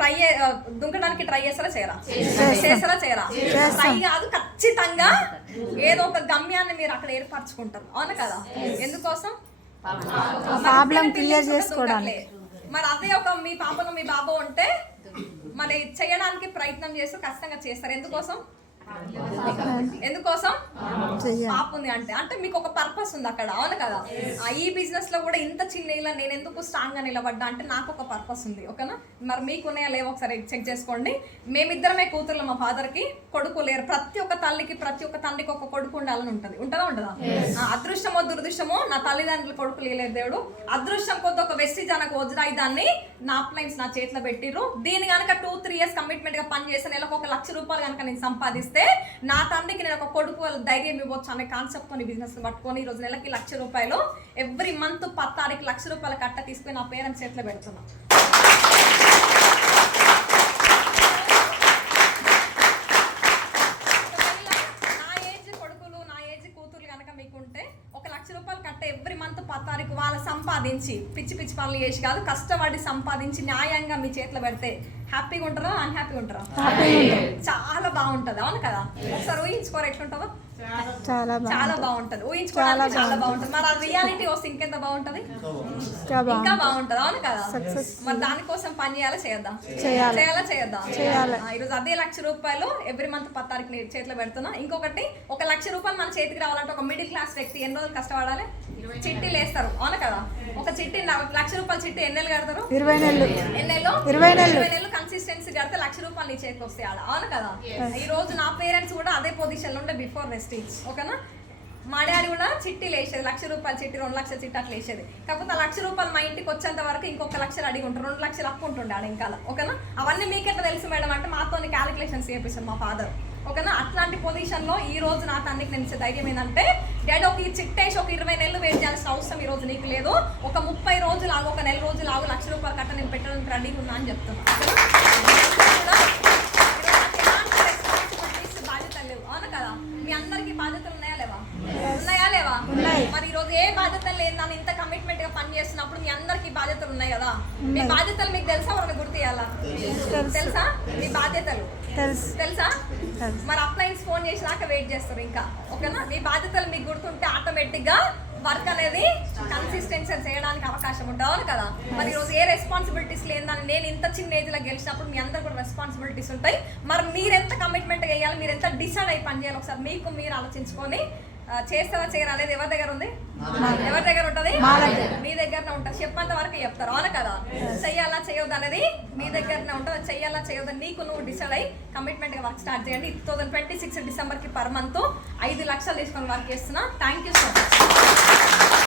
Try దుంకడానికి try చేస్తారా చేయరా? Try కాదు, ఖచ్చితంగా ఏదో ఒక గమ్యాన్ని మీరు అక్కడ ఏర్పరచుకుంటారు, అవును కదా? ఎందుకోసం? ప్రాబ్లం క్లియర్ చేసుకోవడానికి. మరి అదే ఒక మీ పాపను మీ బాబు ఉంటే మరి చేయడానికి ప్రయత్నం చేస్తూ ఖచ్చితంగా చేస్తారు. ఎందుకోసం? పాప ఉంది అంటే అంటే మీకు ఒక పర్పస్ ఉంది అక్కడ, అవును కదా? ఈ బిజినెస్ లో కూడా ఇంత చిన్న ఇలా నేను ఎందుకు స్ట్రాంగ్ గా నిలబడ్డా అంటే నాకు ఒక పర్పస్ ఉంది, ఓకేనా? మరి మీకున్నాయా లేవో ఒకసారి చెక్ చేసుకోండి. మేమిద్దరమే కూతుర్లు, మా ఫాదర్ కి కొడుకు లేరు. ప్రతి ఒక్క తల్లికి ప్రతి ఒక్క తండ్రికి ఒక కొడుకు ఉండాలని ఉంటది, ఉంటదా? అదృష్టమో దురదృష్టమో నా తల్లిదండ్రులు కొడుకు లేలేదు దేవుడు. అదృష్టం కొద్ది ఒక వెస్టిజ్ అనకు వజ్రాయి దాన్ని నా అప్లైన్స్ నా చేతిలో పెట్టిర్రు. దీని కనుక 2-3 years కమిట్మెంట్ గా పని చేస్తే నెలకు 1 లక్ష రూపాయలు కనుక నేను సంపాదిస్తే నా తండ్రికి నేను ఒక కొడుకు ధైర్యం ఇవ్వచ్చు అనే కాన్సెప్ట్ ని బిజినెస్ పట్టుకొని ఈ రోజు నెలకి 1 లక్ష రూపాయలు ఎవ్రీ మంత్ 10 తారీఖు 1 లక్ష రూపాయల కట్ట తీసుకుని నా పేరెంట్స్ చేతిలో పెడుతున్నా. నా ఏజ్ కొడుకులు నా ఏజ్ కూతుర్లు కనుక మీకుంటే 1 లక్ష రూపాయలు కట్ట ఎవ్రీ మంత్ 10 తారీఖు వాళ్ళు సంపాదించి పిచ్చి పిచ్చి పనులు చేసి కాదు, కష్టపడి సంపాదించి న్యాయంగా మీ చేతిలో పెడితే హ్యాపీగా ఉంటారా అన్హ్యాపీగా ఉంటారా? చాలా బాగుంటది, అవును కదా? ఒకసారి ఊహించుకోరు ఎట్లుంటుందో. చాలా బాగుంటది, ఊహించుకోవడానికి చాలా బాగుంటది. మరి అది రియాలిటీ వస్తే ఇంకెంత బాగుంటది, ఇంకా బాగుంటది, అవును కదా? మరి దానికోసం పని చేయాలా చేయొద్దా? ఈరోజు అదే 1 లక్ష రూపాయలు ఎవ్రీ మంత్ 10 తారీఖు చేతిలో పెడుతున్నా. ఇంకొకటి 1 లక్ష రూపాయలు మన చేతికి రావాలంటే ఒక మిడిల్ క్లాస్ వ్యక్తి ఎన్ని రోజులు కష్టపడాలి? చిట్టీలు వేస్తారు, అవును కదా? ఒక చిట్టి 1 లక్ష రూపాయల చిట్టి ఎన్ని నెలలు కడతారు? 20 నెలలు కన్సిస్టెన్సీ కడితే 1 లక్ష రూపాయలు నీ చేతికి వస్తాయి, అవును కదా? ఈ రోజు నా పేరెంట్స్ కూడా అదే పొజిషన్ లో ఉండే బిఫోర్ వెస్టీజ్, ఓకేనా? మా డాడీ కూడా చిట్టీలు వేసేది, 1 లక్ష రూపాయల చిట్టి 2 లక్షల చిట్టి అట్లా వేసేది. కాకపోతే 1 లక్ష రూపాయలు మా ఇంటికి వచ్చేంత వరకు ఇంకొక 1 లక్షలు అడిగి ఉంటారు, 2 లక్షలు అప్పు ఉంటుండే ఆడ ఇంకా, ఓకేనా? అవన్నీ మీకెట్లా తెలుసు మేడం అంటే మాతో క్యాలిక్యులేషన్స్ చేపిస్తాను మా ఫాదర్, ఓకేనా? అట్లాంటి పొజిషన్ లో ఈ రోజు నా తండ్రికి నేను ఇచ్చే ధైర్యం ఏంటంటే డాడీ ఒక ఈ చిట్టేసి ఒక 20 నెలలు వెయిట్ చేయాల్సిన అవసరం ఈ రోజు నీకు లేదు. ఒక 30 రోజులు ఆగు, ఒక నెల రోజులు ఆగు, 1 లక్ష రూపాయలు కట్ట నేను పెట్టడానికి రెడీ ఉన్నా అని చెప్తున్నా. బాధ్యతలు లేవు, అవును కదా? మీ అందరికి బాధ్యతలు ఉన్నాయా లేవా? మరి ఈ రోజు ఏ బాధ్యతలు లేదు, నన్ను ఇంత కమిట్మెంట్ గా పని చేస్తున్నప్పుడు మీ అందరికి బాధ్యతలు ఉన్నాయి కదా? మీ బాధ్యతలు మీకు తెలుసా? వాళ్ళకి గుర్తు చేయాలా? తెలుసా మీ బాధ్యతలు? తెలుసా? మరి అప్లైన్స్ ఫోన్ చేసినాక వెయిట్ చేస్తారు ఇంకా, ఓకేనా? మీ బాధ్యతలు మీకు గుర్తుంటే ఆటోమేటిక్ గా వర్క్ అనేది కన్సిస్టెన్సీ చేయడానికి అవకాశం ఉంటుంది, అవును కదా? మరి ఈరోజు ఏ రెస్పాన్సిబిలిటీస్ లేదని నేను ఇంత చిన్న ఏజ్ లో గెలిచినప్పుడు మీ అందరు కూడా రెస్పాన్సిబిలిటీస్ ఉంటాయి. మరి మీరు ఎంత కమిట్మెంట్ వేయాలి, మీరు ఎంత డిసైడ్ అయి పని చేయాలి ఒకసారి మీకు మీరు ఆలోచించుకొని చేస్తారా చేయరా అనేది ఎవరి దగ్గర ఉంది? ఎవరి దగ్గర ఉంటుంది? మీ దగ్గరనే ఉంటుంది. చెప్పంత వరకు చెప్తారు, అవును కదా? చెయ్యాలా చేయొద్దు అనేది మీ దగ్గరనే ఉంటుంది. చెయ్యాలా చేయొద్దు నీకు నువ్వు డిసైడ్ అయ్యి కమిట్మెంట్ గా వర్క్ స్టార్ట్ చేయండి. 2026 డిసెంబర్ కి పర్ మంత్ 5 లక్షలు తీసుకొని వర్క్ చేస్తున్నా. Thank you so much.